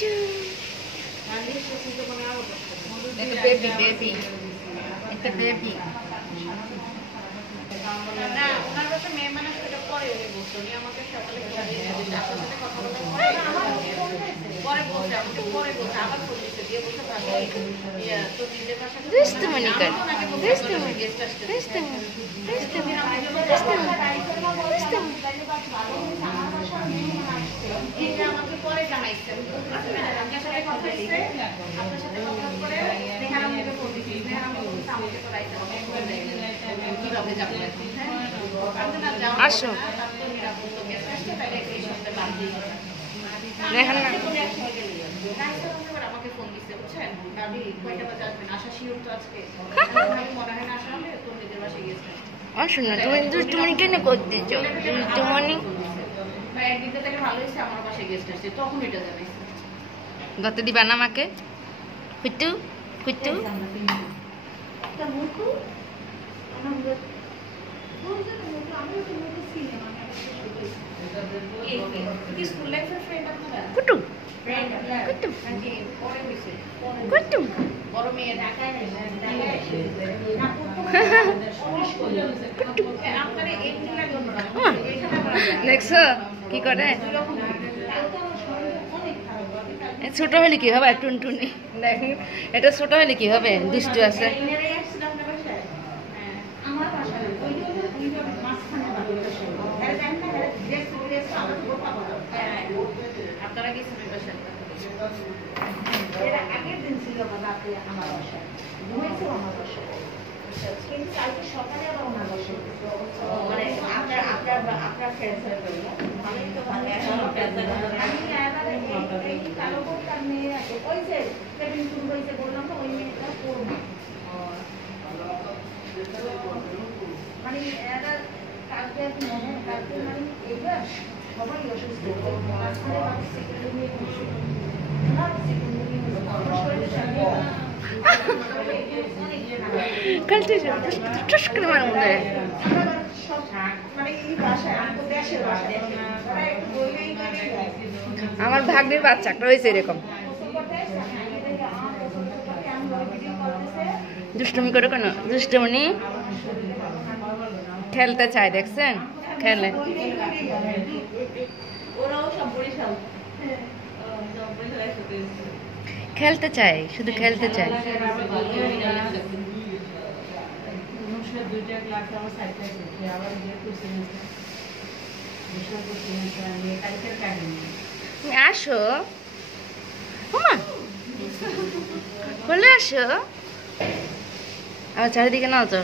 It's a baby, baby. It's a baby. না ওনার কাছে মেয়ে মানুষ এটা পরে উনি বলতো উনি আমাকে সকালে আপনার সাথে কথা বলার পরে বলছে আমাকে পরে বলছে আবার ফোন দিচ্ছে দিয়ে বলছে ভালো তো নিজের ভাষাতে এটা আমাকে পরে জানাইছে আপনার সাথে কথা হয়েছে আপনার সাথে কথা করে নেহার আমাকে ফোন দিচ্ছে নেহার আমাকে বলছে আমাকে তো রাইতে কিভাবে যাবে আসো দেখেন না আমাকে ফোন দিচ্ছে বুঝছেন ভাবি কয়টা বাজে আসবেন আশা শিওর তো আজকে মনে হয় না আসা হলে তোর নিজের বাসায় গেছে আসো না তুমি দুষ্টুমনি কেন করতেছো দুষ্টুমনি একদিন থেকে ভালো হয়েছে আমার বাসায় গেস্ট আসছে তখন এটা জানাইছে গত দিবা না আমাকে কুটু কুটু কুটু কুটু কুটু বড় মেয়ে ঢাকায় দেখছো কি করে ছোট হলে কি হবে টুনটুনি দেখুন এটা ছোট হলে কি হবে দুষ্টু আছে আপনারা গেছেন আগের দিন ছিল রাতে আমার বাসায় ঘুমাইছে আমার বাসায় কিন্তু কালকে সকালে আবার ওনার বাসায় মানে আপনার ফ্রেন্ড সার্কেল আমি তো কালো তার মেয়ে আছে ওই যে সেদিন শুরু হয়েছে বললাম না ওই মেয়েটা পড়বে মানে এরা কালকে কালকে মানে এবার সবাই অসুস্থ আমার ভাগ্নির বাচ্চাটা হয়েছে এরকম দুষ্টুমি করে কেন দুষ্টুমনি খেলতে চায় দেখছেন খেলে খেলতে চায় শুধু খেলতে চায় আসো বলে আসো আমার চারিদিকে নাও তো